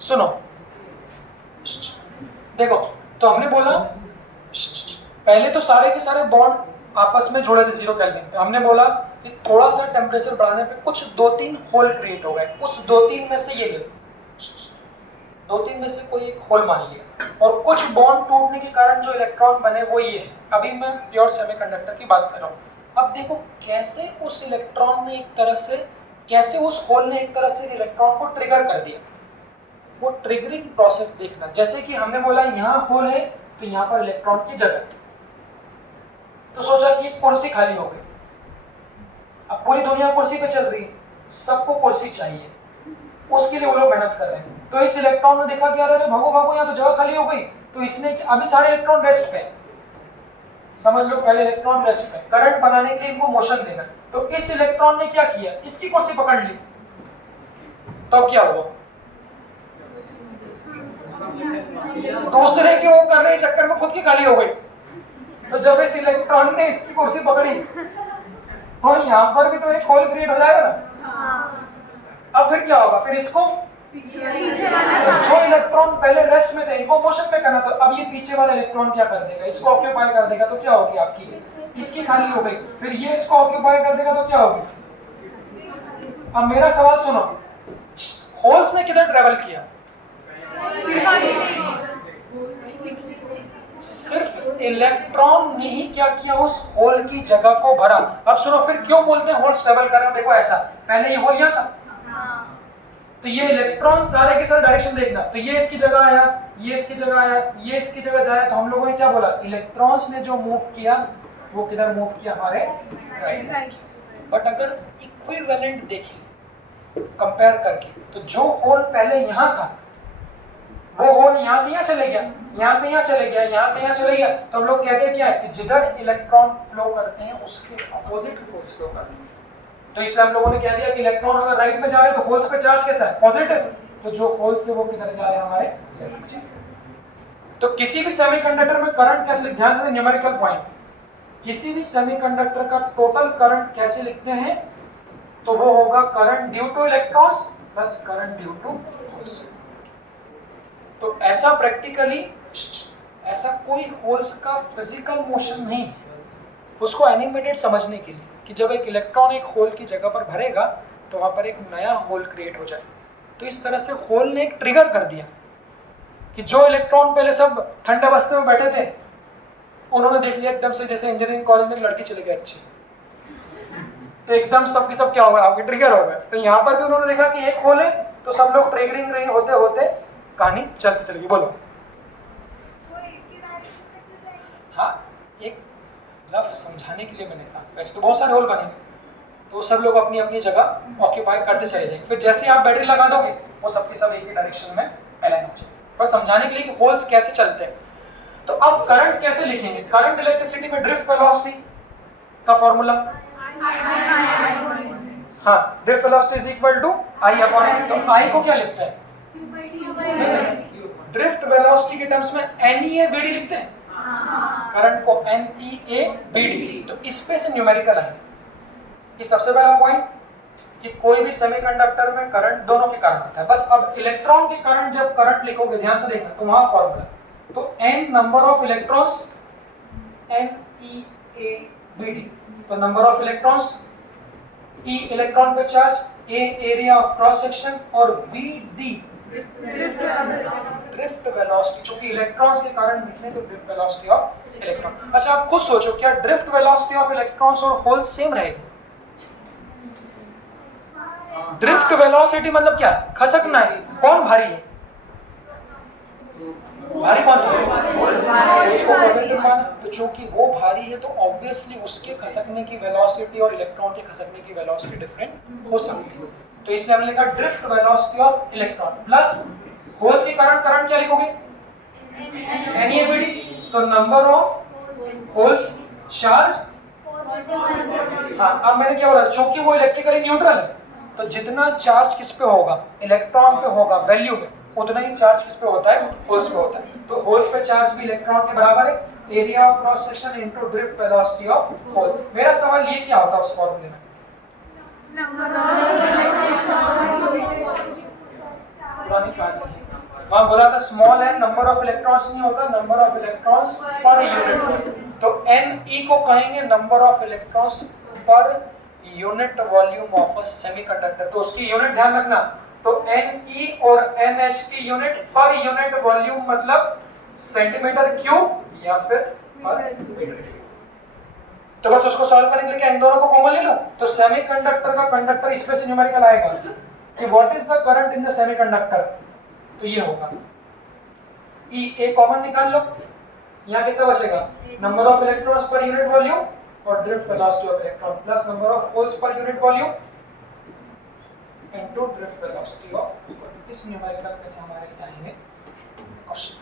सुनो, देखो, तो हमने बोला पहले तो सारे के सारे बॉन्ड आपस में जुड़े थे 0 केल्विन पे। हमने बोला कि थोड़ा सा टेम्परेचर बढ़ाने पे कुछ 2-3 होल क्रिएट हो गए। उस 2-3 में से ये ले, 2-3 में से कोई एक होल मान लिया, और कुछ बॉन्ड टूटने के कारण जो इलेक्ट्रॉन बने वो ये है। अभी मैं प्योर सेमीकंडक्टर की बात कर रहा हूँ। अब देखो कैसे उस इलेक्ट्रॉन ने एक तरह से, कैसे उस होल ने एक तरह से इलेक्ट्रॉन को ट्रिगर कर दिया। वो ट्रिगरिंग प्रोसेस देखना, जैसे कि हमने बोला यहाँ होल है तो यहाँ पर इलेक्ट्रॉन की जगह, तो सोचा कि एक कुर्सी खाली हो गई। अब पूरी दुनिया कुर्सी पे चल रही है, सबको कुर्सी चाहिए, उसके लिए वो लोग मेहनत कर रहे हैं। तो इस इलेक्ट्रॉन ने देखा कि अरे भागो भागो यहाँ तो जगह खाली हो गई, तो इसने अभी सारे इलेक्ट्रॉन रेस्ट पे, समझ लो पहले इलेक्ट्रॉन रेस्ट पे, करंट बनाने के लिए इनको मोशन देना। तो इस इलेक्ट्रॉन ने क्या किया, इसकी कुर्सी पकड़ ली, तो अब क्या हुआ, दूसरे के वो करने के चक्कर में खुद की खाली हो गई। तो जब इस इलेक्ट्रॉन ने इसकी कुर्सी पकड़ी, तो यहाँ पर भी तो एक होल क्रिएट हो जाएगा ना। अब फिर क्या होगा, फिर इसको जो इलेक्ट्रॉन पहले रेस्ट में थे इनको मोशन में करना, तो अब ये पीछे वाला इलेक्ट्रॉन क्या कर देगा, इसको ऑक्यूपाई कर देगा, तो क्या होगी आपकी, इसकी खाली हो गई। फिर ये इसको ऑक्यूपाई कर देगा तो क्या होगी। अब मेरा सवाल सुनो, होल्स ने किधर ट्रेवल किया, सिर्फ इलेक्ट्रॉन ने ही क्या किया, उस होल की जगह को भरा। अब सुनो फिर क्यों बोलते हैं होल्स ट्रेवल कर रहे हैं। देखो ऐसा, पहले ये होल यहाँ था, तो ये इलेक्ट्रॉन सारे के सारे डायरेक्शन देखना, तो ये इसकी जगह आया, ये इसकी जगह आया, ये इसकी जगह जाया, तो हम लोगों ने क्या बोला, इलेक्ट्रॉन्स ने जो मूव किया वो किधर मूव किया, हमारे राइट। बट अगर इक्विवेलेंट देखें कंपेयर करके, तो जो होल पहले यहाँ था वो होल यहाँ से यहाँ चले गया, यहाँ से यहाँ चले गया, यहाँ से यहाँ चले गया, तो हम लोग कहते हैं क्या है कि जिधर इलेक्ट्रॉन फ्लो करते हैं उसके अपोजिट फोर्स फ्लो करते हैं। तो इसलिए हम लोगों ने कह दिया कि इलेक्ट्रॉन अगर राइट में जा रहे हैं तो होल्स पे चार्ज कैसा है, पॉजिटिव, तो जो होल्स है वो किधर जा रहे हैं, हमारे लेफ्ट। तो किसी भी सेमीकंडक्टर में करंट कैसे, ध्यान से न्यूमेरिकल पॉइंट, किसी भी सेमीकंडक्टर का टोटल करंट कैसे लिखते हैं, तो वो होगा current due to electrons plus current due to holes. तो ऐसा प्रैक्टिकली ऐसा कोई होल्स का फिजिकल मोशन नहीं है, उसको एनिमेटेड समझने के लिए कि जब एक इलेक्ट्रॉन एक होल की जगह पर भरेगा तो वहां पर एक नया होल क्रिएट हो जाए। तो इस तरह से होल ने एक ट्रिगर कर दिया कि जो इलेक्ट्रॉन पहले सब ठंडे बस्ते में बैठे थे, उन्होंने देख लिया एकदम से, जैसे इंजीनियरिंग कॉलेज में एक लड़की चली गई अच्छी, तो एकदम सबके सब क्या हो गया, आपके ट्रिगर हो गए। तो यहाँ पर भी उन्होंने देखा कि एक होल है, तो सब लोग ट्रिगरिंग रही होते होते कहानी चलती चलेगी। बोलो, हाँ, एक लफ समझाने के लिए मैंने कहा, वैसे तो बहुत सारे होल बनेंगे, तो सब लोग अपनी अपनी जगह ऑक्यूपाई करते चले जाएंगे। फिर जैसे ही आप बैटरी लगा दोगे वो सबके सब एक ही डायरेक्शन में अलाइन हो जाएंगे। पर समझाने के लिए कि होल्स कैसे चलते हैं। तो अब करंट कैसे लिखेंगे, करंट इलेक्ट्रिसिटी में ड्रिफ्ट वेलोसिटी का फॉर्मूला, हाँ, drift velocity is equal to I upon N. तो आई को क्या लिखते हैं, ड्रिफ्ट वेलोसिटी के टर्म्स में NEA/VD लिखते हैं, करंट को NEA/VD। तो इस पे से न्यूमेरिकल है कि सबसे पहला पॉइंट कि कोई भी सेमीकंडक्टर में करंट दोनों के कारण होता है। बस अब इलेक्ट्रॉन के करंट जब करंट लिखोगे, ध्यान से देखना, तो वहां फॉर्मूला, तो n number of electrons NEA/VD, तो number of electrons, E electron पे charge, A area of cross section, और VD ड्रिफ्ट वेलोसिटी, जो कि इलेक्ट्रॉन्स के कारण निकले, तो ड्रिफ्ट वेलोसिटी ऑफ इलेक्ट्रॉन। अच्छा, आप खुद सोचो, क्या ड्रिफ्ट वेलोसिटी ऑफ इलेक्ट्रॉन्स और होल्स सेम रहेगी? ड्रिफ्ट वेलोसिटी मतलब क्या, खसकना है। कौन भारी है, भारी कौन था, उसको पॉजिटिव माना, तो चूंकि वो भारी है तो ऑब्वियसली उसके खसकने की वेलोसिटी और इलेक्ट्रॉन के खसकने की वेलोसिटी डिफरेंट हो सकती है। तो इसलिए हमने लिखा drift velocity of electron plus holes के कारण करंट क्या लिखोगे, NEA/VD, तो नंबर ऑफ होल्स चार्ज। हाँ, अब मैंने क्या बोला, चूंकि वो इलेक्ट्रिकली न्यूट्रल है, तो जितना चार्ज किस पे होगा, इलेक्ट्रॉन पे होगा वैल्यू में, उतना ही चार्ज किस पे होता है, होल्स पे होता है। तो होल्स पे चार्ज भी इलेक्ट्रॉन के बराबर है, area of cross section into drift velocity of holes. मेरा सवाल ये क्या होता है उस फॉर्मूले में, पुरानी कहानी, वहां बोला था small n number of electrons नहीं होगा, number of electrons per unit. तो Ne को कहेंगे number of electrons per unit volume of a semiconductor. तो उसकी यूनिट ध्यान रखना, तो Ne और NH की यूनिट पर यूनिट वॉल्यूम मतलब सेंटीमीटर क्यूब या फिर पर मीटर क्यूब। तो बस उसको सॉल्व करने के लिए इन दोनों को कॉमन ले लो, तो सेमीकंडक्टर का कंडक्टर इसमें से न्यूमेरिकल आएगा कि what is the current in the semiconductor, तो ये होगा E A कॉमन निकाल लो, यहाँ कितना बचेगा, number of electrons per unit volume और drift velocity of electron plus number of holes per unit volume into drift velocity of. इस numerical में से हमारे क्या आएंगे क्वेश्चन,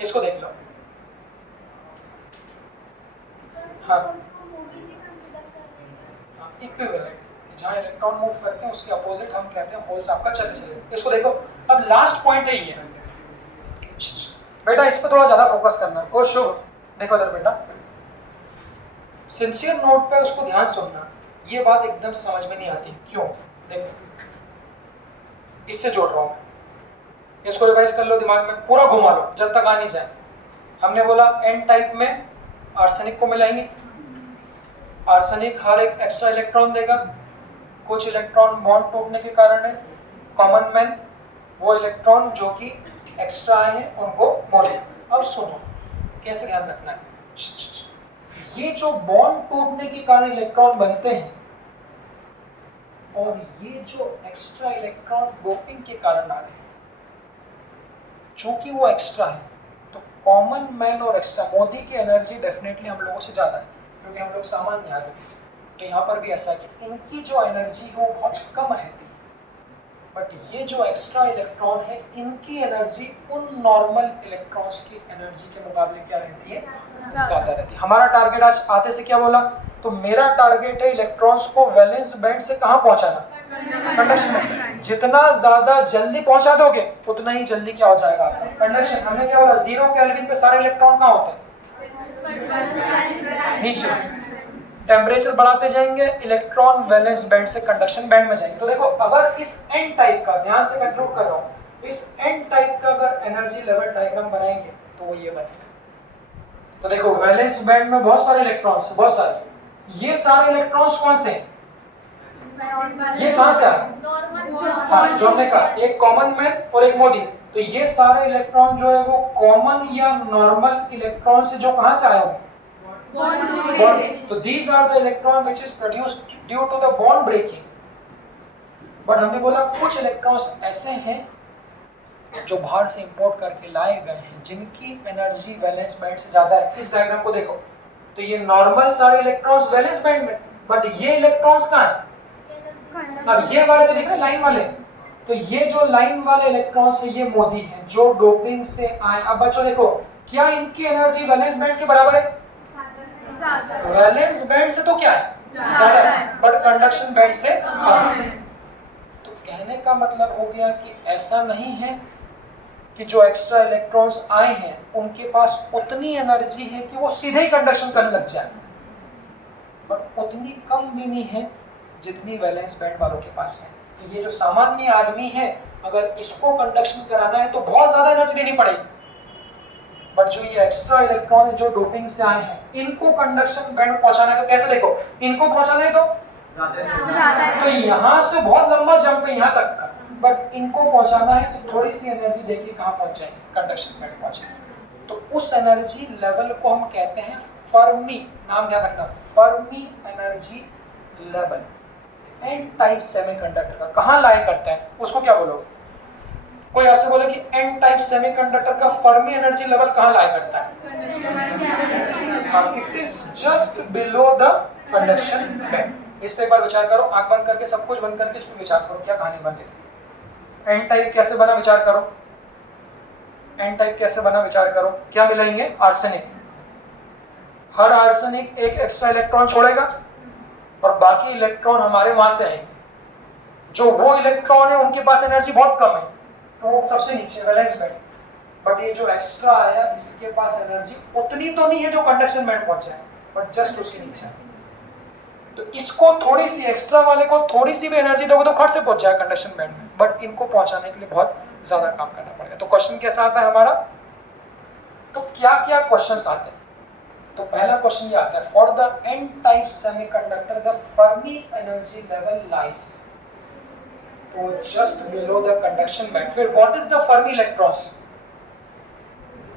इसको देख लो। हाँ इक्विवेलेंट, जहाँ इलेक्ट्रॉन मूव करते हैं उसके अपोजिट हम कहते हैं होल्स आपका चले चले। इसको देखो, अब लास्ट पॉइंट है ये बेटा, इस पर थोड़ा ज्यादा फोकस करना है। ओ शुभ, देखो इधर बेटा, सिंसियर नोट पे उसको ध्यान सुनना, ये बात एकदम से समझ में नहीं आती क्यों। देखो इससे जोड़ रहा हूँ, इसको रिवाइज कर लो, दिमाग में पूरा घुमा लो जब तक आ नहीं जाए। हमने बोला एन टाइप में आर्सेनिक को मिलाएंगे, आर्सेनिक हर एक एक्स्ट्रा इलेक्ट्रॉन देगा, कुछ इलेक्ट्रॉन बॉन्ड टूटने के कारण है, कॉमन मैन वो इलेक्ट्रॉन जो कि एक्स्ट्रा आए हैं उनको मोले। अब सुनो कैसे ध्यान रखना है, ये जो बॉन्ड टूटने के कारण इलेक्ट्रॉन बनते हैं और ये जो एक्स्ट्रा इलेक्ट्रॉन डोपिंग के कारण आ रहे हैं, चूंकि वो एक्स्ट्रा है तो कॉमन मैन और एक्स्ट्रा मोदी की एनर्जी डेफिनेटली हम लोगों से ज्यादा है क्योंकि हम लोग सामान्य आदमी हैं। तो यहाँ पर भी ऐसा है कि इनकी जो एनर्जी है वो बहुत कम रहती है, बट ये जो एक्स्ट्रा इलेक्ट्रॉन है इनकी एनर्जी उन नॉर्मल इलेक्ट्रॉन्स की एनर्जी के मुकाबले क्या रहती है, ज्यादा रहती है। हमारा टारगेट आज आते से क्या बोला, तो मेरा टारगेट है इलेक्ट्रॉन्स को वैलेंस बैंड से कहाँ पहुंचाना, कंडक्शन में। जितना ज्यादा जल्दी पहुंचा दोगे उतना ही जल्दी क्या हो जाएगा आपका कंडक्शन। हमने क्या बोला, 0 केल्विन पे सारे इलेक्ट्रॉन कहाँ होते हैं, नीचे। टेम्परेचर बढ़ाते जाएंगे, इलेक्ट्रॉन वैलेंस बैंड से कंडक्शन बैंड में जाएंगे। तो देखो अगर इस एन टाइप का, ध्यान से कंक्लूड कर रहा हूँ, इस एन टाइप का अगर एनर्जी लेवल डायग्राम बनाएंगे तो वो ये बनेगा। तो देखो वैलेंस बैंड में बहुत सारे इलेक्ट्रॉन्स, बहुत सारे, ये सारे इलेक्ट्रॉन्स कौन से हैं, ये कहां से आए, हाँ जो हमने कहा एक कॉमन मैन और एक मोदी। तो ये सारे इलेक्ट्रॉन जो है वो कॉमन या नॉर्मल इलेक्ट्रॉन से जो कहां से आए होंगे, bond. So these are the electron which is produced due to the bond breaking. But हमने बोला कुछ इलेक्ट्रॉन्स ऐसे हैं जो बाहर से इंपोर्ट करके लाए गए हैं जिनकी एनर्जी वैलेंस बैंड से ज्यादा है। इस डायग्राम को देखो, तो ये नॉर्मल सारे इलेक्ट्रॉन्स वैलेंस बैंड में, बट ये इलेक्ट्रॉन्स कहाँ हैं, अब ये वाले जो दिख रहे लाइन वाले, तो ये जो लाइन वाले इलेक्ट्रॉन्स है ये मोदी हैं जो डोपिंग से आए। अब बच्चों देखो, क्या इनकी एनर्जी वैलेंस बैंड के बराबर है, वैलेंस बैंड से तो क्या है ज्यादा है, बट कंडक्शन बैंड से कम है। तो कहने का मतलब हो गया कि ऐसा नहीं है कि जो एक्स्ट्रा इलेक्ट्रॉन्स आए हैं उनके पास उतनी एनर्जी है कि वो सीधे ही कंडक्शन करने लग जाए, बट उतनी कम भी नहीं है जितनी वैलेंस बैंड वालों के पास है। तो ये जो सामान्य आदमी है अगर इसको कंडक्शन कराना है तो बहुत ज्यादा एनर्जी देनी पड़ेगी, बट जो ये एक्स्ट्रा इलेक्ट्रॉन जो डोपिंग से आए हैं इनको कंडक्शन बैंड पहुंचाना है तो कैसे, देखो इनको पहुंचाना है तो यहाँ से बहुत लंबा जंप है यहाँ तक का, बट इनको पहुंचाना है तो थोड़ी सी एनर्जी देके कहाँ पहुंचाएंगे, कंडक्शन बैंड पहुंचेंगे। तो उस एनर्जी लेवल को हम कहते हैं फर्मी, नाम ध्यान रखना, Fermi energy level. N type semiconductor का कहाँ लाया करता है उसको क्या बोलोगे, कोई आपसे बोले कि एन टाइप सेमीकंडक्टर का फर्मी एनर्जी लेवल कहाँ लाया करता है, it is just below the conduction band. इस पे एक बार विचार करो, आंख बंद करके, सब कुछ बंद करके इस पे विचार करो क्या कहानी बन रही। एन टाइप कैसे बना विचार करो, एन टाइप कैसे बना विचार करो, क्या मिलाएंगे, आर्सेनिक, हर आर्सेनिक एक एक्स्ट्रा इलेक्ट्रॉन छोड़ेगा और बाकी इलेक्ट्रॉन हमारे वहां से आएंगे। जो वो इलेक्ट्रॉन है उनके पास एनर्जी बहुत कम है तो वो सबसे नीचे वैलेंस बैंड, बट ये जो एक्स्ट्रा आया इसके पास एनर्जी उतनी तो नहीं है जो कंडक्शन बैंड पहुंच जाए, बट जस्ट उसके नीचे। तो इसको थोड़ी सी, एक्स्ट्रा वाले को थोड़ी सी भी एनर्जी दोगे तो फट से पहुंच जाए कंडक्शन बैंड में, बट इनको पहुंचाने के लिए बहुत ज्यादा काम करना पड़ेगा। तो क्वेश्चन कैसा आता है हमारा, तो क्या क्या क्वेश्चंस आते हैं, तो पहला क्वेश्चन ये आता है, for the N type semiconductor the Fermi energy level lies तो just below the conduction band. फिर what is the Fermi electrons,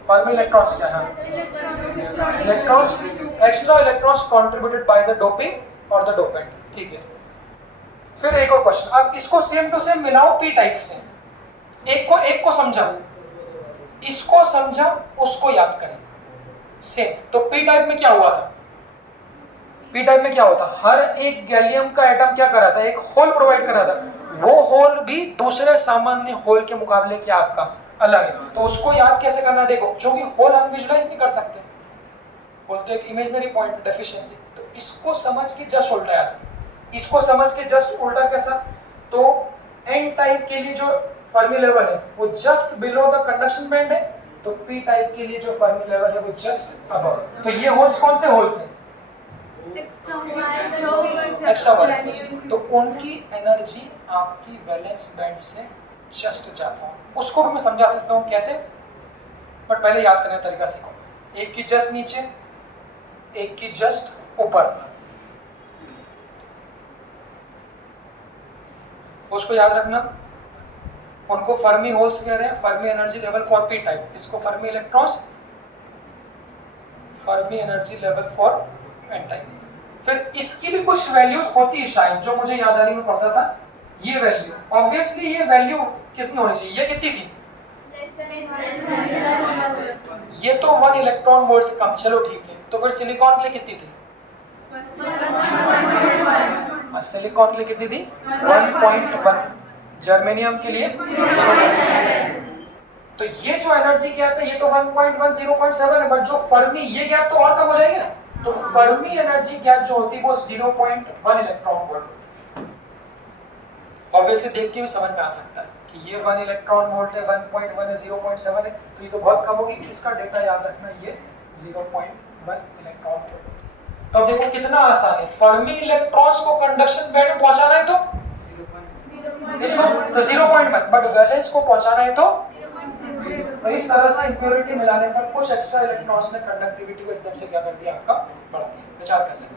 Fermi electrons क्या है, electrons, extra electrons contributed by the doping और द डोपेंट, ठीक है। फिर एक और क्वेश्चन, अब इसको सेम टू सेम मिलाओ पी टाइप से, एक को समझा, इसको समझा, उसको याद करें, सेम। तो पी टाइप में क्या हुआ था, पी टाइप में क्या होता, हर एक गैलियम का एटम क्या कर रहा था, एक होल प्रोवाइड कर रहा था, वो होल भी दूसरे सामान्य होल के मुकाबले क्या आपका अलग है। तो उसको याद कैसे करना, देखो जो भी होल हम विजुलाइज नहीं कर सकते, बोलते एक इमेजिनरी पॉइंट डेफिशिएंसी, तो इसको समझ के जस्ट उल्टा याद, इसको समझ के जस्ट उल्टा कैसा, तो एन टाइप के लिए जो फर्मी लेवल है वो just below the conduction band है, तो पी टाइप के लिए जो फर्मी लेवल है वो जस्ट अबव। तो ये होल्स कौन से होल्स हैं, एक्स्ट्रा वालेंस, तो उनकी एनर्जी आपकी वैलेंस बैंड से जस्ट ज्यादा हो। उसको भी मैं समझा सकता हूँ कैसे, बट पहले याद करने का तरीका सीखो, एक की जस्ट नीचे, एक की जस्ट ऊपर, उसको याद रखना, उनको फर्मी होल्स कह रहे हैं, Fermi energy level for P type, इसको Fermi electrons, Fermi energy level for N type. फिर इसकी भी कुछ वैल्यूज होती है शायद, जो मुझे याददारी में पढ़ता था, ये वैल्यू, ऑब्वियसली ये वैल्यू कितनी होनी चाहिए, ये कितनी थी, ये तो 1 इलेक्ट्रॉन वोल्ट से कम, चलो ठीक है। तो फिर सिलिकॉन के लिए कितनी थी, सिलिकॉन के लिए कितनी थी 1.1, जर्मेनियम के लिए 0.7। तो ये जो एनर्जी गैप है ये तो 1.1 0.7 है, बट जो फर्मी, ये गैप तो और कम हो जाएगा, तो फर्मी एनर्जी गैप जो होती है वो 0.1 इलेक्ट्रॉन वोल्ट। ऑब्वियसली देख के भी समझ में आ सकता है कि ये 1 इलेक्ट्रॉन वोल्ट है, 1.1 है, 0.7 है, तो ये तो बहुत कम होगी, इसका डेटा याद रखना, ये 0.1 इलेक्ट्रॉन वोल्ट। तो अब देखो कितना आसान है, फर्मी इलेक्ट्रॉन्स को कंडक्शन बैंड में पहुंचाना है तो इसको तो 0.1, बट वैलेंस को पहुंचाना है तो इस तरह से इंप्योरिटी मिलाने पर कुछ एक्स्ट्रा इलेक्ट्रॉन्स ने कंडक्टिविटी को एकदम से क्या कर दिया, आपका बढ़ा दिया। विचार कर लें,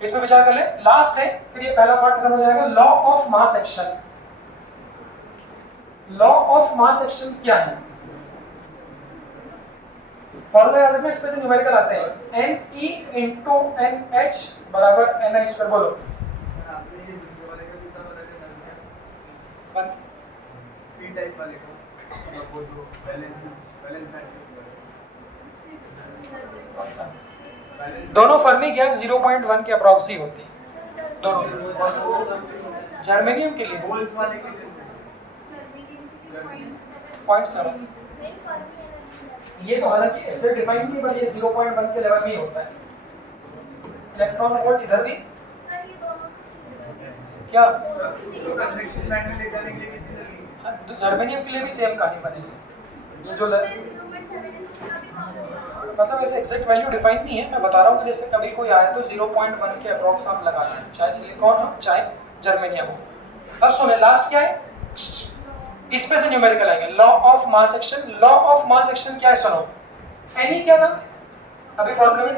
इसमें विचार कर ले, लास्ट है, फिर ये पहला पार्ट खत्म हो जाएगा। Law of mass action, law of mass action क्या है, फॉर्मूला याद रखना, इसमें से न्यूमेरिकल आते हैं, Ne into NH बराबर Ni स्क्वायर, बोलो पी टाइप वाले का वो जो बैलेंस दोनों फर्मी गैप 0.1 के अप्रॉक्स ही होती है दोनों। जर्मेनियम के लिए होल्स वाले के लिए 0.7, ये तो हालांकि ऐसे डिफाइन नहीं, पर ये 0.1 के लेवल में ही होता है। इलेक्ट्रॉन वोल्ट इधर भी क्या, कंडक्शन बैंड में ले जाने के लिए कितनी लगेगी, तो जर्मेनियम के लिए भी सेम कहानी बनेगी। ये जो मतलब ऐसे एग्जैक्ट वैल्यू डिफाइन नहीं है, मैं बता रहा हूँ कि जैसे कभी कोई आया तो 0.1 के अप्रॉक्स आप लगा लें, चाहे सिलिकॉन हो चाहे जर्मेनियम हो। अब सुने लास्ट क्या है, इसमें से न्यूमेरिकल आएंगे, law of mass action. Law of mass action क्या है, सुनो, एनी क्या था अभी फॉर्मूला,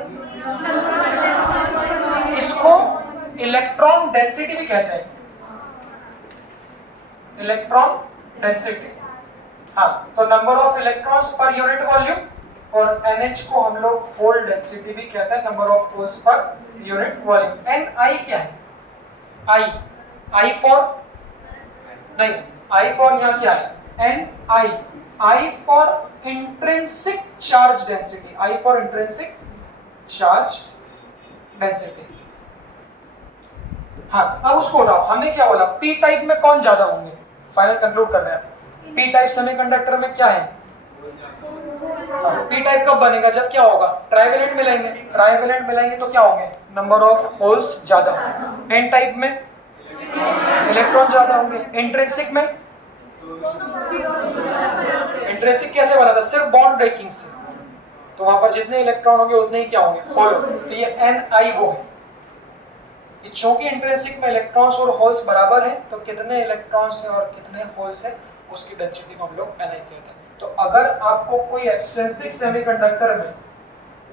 इसको इलेक्ट्रॉन डेंसिटी भी कहते हैं, इलेक्ट्रॉन डेंसिटी, हाँ, तो number of electrons per unit volume, और NH को हम लोग होल डेंसिटी भी कहते हैं, number of holes per unit volume. Ni क्या है, I फॉर नहीं, I फॉर यहाँ क्या है, I for intrinsic charge density, I for intrinsic charge density. हाँ, अब उसको उठाओ, हमने क्या बोला, पी टाइप में कौन ज्यादा होंगे, फाइनल कंक्लूड कर रहे हैं, पी टाइप सेमीकंडक्टर में क्या है, पी टाइप कब बनेगा, जब क्या होगा, ट्राइवेलेंट मिलेंगे, ट्राइवेलेंट मिलेंगे तो क्या होंगे, नंबर ऑफ होल्स ज्यादा होंगे। एन टाइप में इलेक्ट्रॉन ज्यादा होंगे, इंट्रिंसिक में, इंट्रिंसिक कैसे बना था, सिर्फ बॉन्ड ब्रेकिंग से, तो वहां पर जितने इलेक्ट्रॉन होंगे उतने ही क्या होंगे, होल होंगे। तो ये Ni वो है, कि चूंकि इंट्रिंसिक में इलेक्ट्रॉन्स और होल्स बराबर हैं तो कितने इलेक्ट्रॉन्स हैं और कितने होल्स हैं उसकी डेंसिटी को हम लोग Ni कहते हैं। तो अगर आपको कोई एक्सट्रिंसिक सेमीकंडक्टर में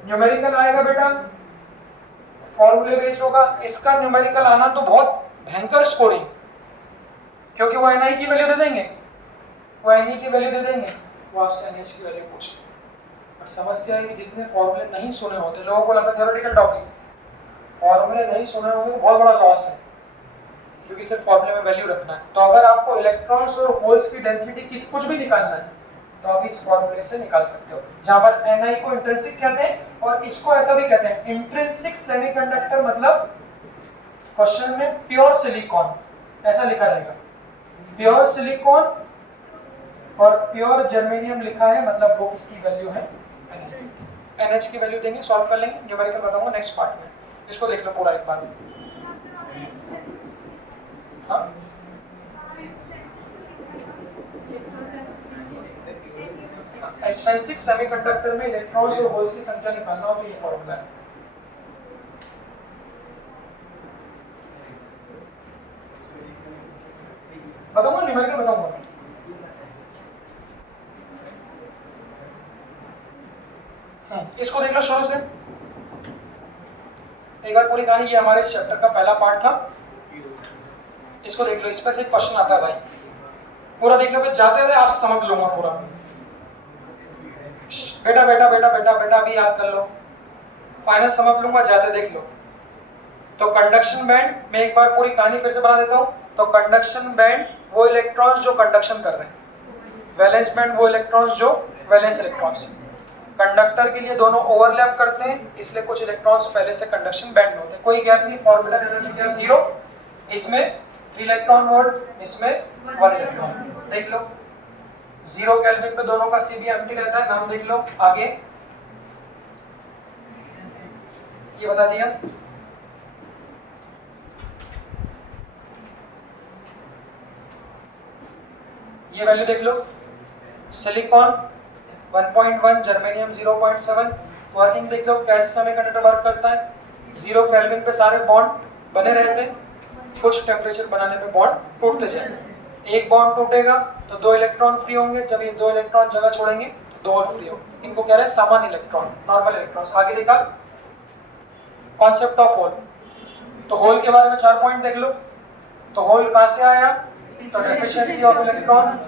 न्यूमेरिकल आएगा बेटा, फॉर्मूले बेस्ड होगा, इसका न्यूमेरिकल आना तो बहुत भयंकर स्कोरिंग, क्योंकि वो Ni की वैल्यू दे देंगे, वो Ni की वैल्यू दे देंगे, वो आपसे NH की वैल्यू पूछ। और समस्या है कि जिसने फॉर्मूले नहीं सुने होते, लोगों को लगता है थ्योरेटिकल टॉपिक, फॉर्मूले नहीं सुने होंगे तो बहुत बड़ा लॉस है, क्योंकि सिर्फ फॉर्मूले में वैल्यू रखना है। तो अगर आपको इलेक्ट्रॉन्स और होल्स की डेंसिटी कुछ भी निकालना है तो आप इस फॉर्मूले से निकाल सकते हो, जहां पर Ni को इंट्रिंसिक कहते हैं और इसको ऐसा भी कहते हैं इंट्रिंसिक सेमीकंडक्टर, मतलब क्वेश्चन में प्योर सिलिकॉन ऐसा लिखा रहेगा, प्योर सिलिकॉन और प्योर जर्मेनियम लिखा है, मतलब वो किसकी वैल्यू है NH की वैल्यू देंगे, सॉल्व कर लेंगे, न्यूमेरिकल बताऊंगा नेक्स्ट पार्ट में। इसको देख लो पूरा एक बार। हाँ एक्सट्रिंसिक सेमीकंडक्टर में इलेक्ट्रॉन्स और होल्स की संख्या निकालना हो तो ये फॉर्मूला है। बताऊंगा न्यूमेरिकल बताऊंगा। इसको देख लो शुरू से एक बार पूरी कहानी। ये हमारे इस चैप्टर का पहला पार्ट था, इसको देख लो, इस पे से क्वेश्चन आता है भाई, पूरा देख लो, फिर जाते थे आपसे समझ लूंगा पूरा। बेटा बेटा बेटा बेटा बेटा अभी याद कर लो, फाइनल समझ लूंगा, जाते देख लो। तो कंडक्शन बैंड में एक बार पूरी कहानी फिर से बना देता हूँ। तो कंडक्शन बैंड वो इलेक्ट्रॉन्स जो कंडक्शन कर रहे हैं, वैलेंस बैंड वो इलेक्ट्रॉन्स जो वैलेंस इलेक्ट्रॉन्स। कंडक्टर के लिए दोनों ओवरलैप करते हैं, इसलिए कुछ इलेक्ट्रॉन्स पहले से कंडक्शन बैंड में होते हैं, कोई गैप नहीं, फॉर्मूला एनर्जी ऑफ 0, इसमें 3 इलेक्ट्रॉन वोल्ट, इसमें 1 इलेक्ट्रॉन। देख लो 0 केल्विन पे दोनों का CB एम्प्टी रहता है, नाम देख लो। आगे ये बता दिया। ये वैल्यू देख लो, सिलिकॉन 1.1, जर्मेनियम 0.7। वर्किंग देख लो, कैसे सेमीकंडक्टर वर्क करता है। 0 केल्विन पे सारे बॉन्ड बने रहते हैं, कुछ टेम्परेचर बनाने पे बॉन्ड टूटते जाएंगे। एक बॉन्ड टूटेगा तो 2 इलेक्ट्रॉन फ्री होंगे, जब ये 2 इलेक्ट्रॉन जगह छोड़ेंगे तो 2 और फ्री होंगे, इनको कह रहे हैं सामान्य इलेक्ट्रॉन, नॉर्मल इलेक्ट्रॉन्स। आगे देखा कॉन्सेप्ट ऑफ होल, तो होल के बारे में 4 पॉइंट देख लो। तो होल कहाँ से आया, तो डेफिशिएंसी ऑफ इलेक्ट्रॉन,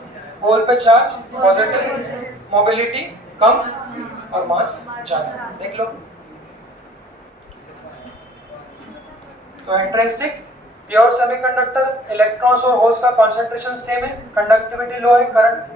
होल पे चार्ज पॉजिटिव, मोबिलिटी कम और मास ज्यादा, देख लो। तो इंट्रिंसिक प्योर सेमीकंडक्टर, इलेक्ट्रॉन्स और होल्स का कंसंट्रेशन सेम है, कंडक्टिविटी लो है, करंट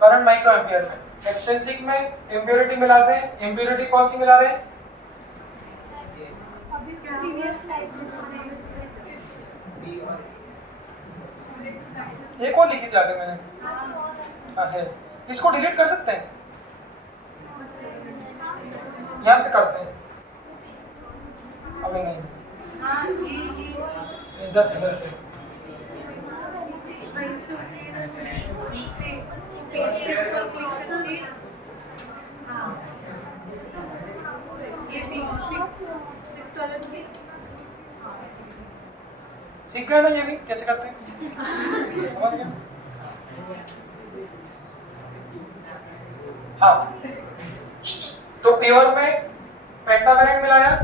करंट माइक्रो एम्पियर में। एक्सट्रिंसिक में इम्प्योरिटी मिला रहे हैं, इम्प्योरिटी कौन सी मिला रहे हैं, अभी प्रीवियस स्लाइड में एक और लिखी थी आगे मैंने, हाँ है, इसको डिलीट कर सकते हैं, यहाँ से करते हैं, अभी नहीं, इधर से सीख गए ना ये भी कैसे करते हैं, समझ गए। हाँ, तो प्योर में पेंटावैलेंट मिलाया,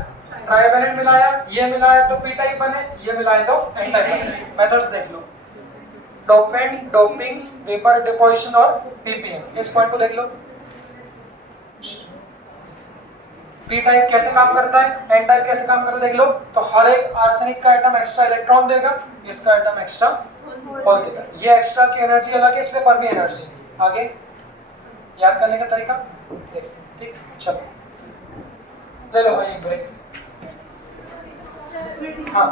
ट्राइवैलेंट मिलाया, ये मिलाया तो पी टाइप बने, ये मिलाया तो एन टाइप बने। मेथड्स देख लो, डोपेंट, डोपिंग, वेपर डिपोजिशन और पीपीएम। इस पॉइंट को देख लो, पी टाइप कैसे काम करता है, एन टाइप कैसे काम करता है, देख लो। तो हर एक आर्सेनिक का एटम एक्स्ट्रा इलेक्ट्रॉन देगा, इसका एटम एक्स्ट्रा होल देगा, ये एक्स्ट्रा की एनर्जी अलग है, इसलिए फर्मी एनर्जी। आगे याद करने का तरीका देखते हैं, ठीक, चलो ले लो भाई एक ब्रेक। हाँ